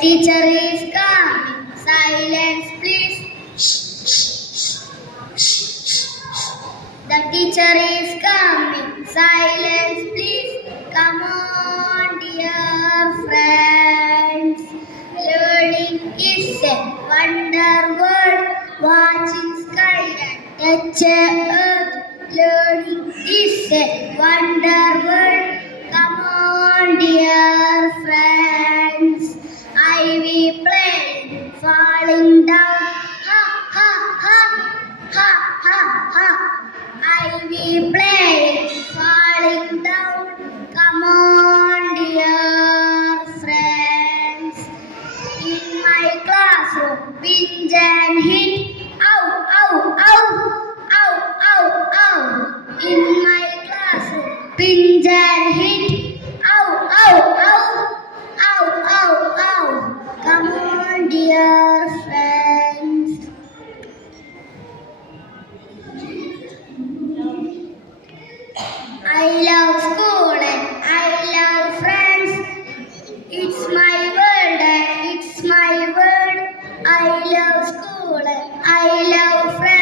teacher is coming. Silence, please. The teacher is coming. Silence, please. Come on, dear friends. Learning is a wonder world. Watching sky and touch earth. Learning is a wonder world. Come on, dear friends. Ivy playing, falling down. Ha ha ha ha ha ha. Ivy playing, falling down. Come on, dear friends. In my classroom, pinch and hit. Ow, ow, ow, ow, ow, ow. In my classroom, pinch and hit. Ow, ow, ow, ow, ow, ow. Come on, dear friends. I love school and I love friends. It's my world and it's my world. I love school and I love friends.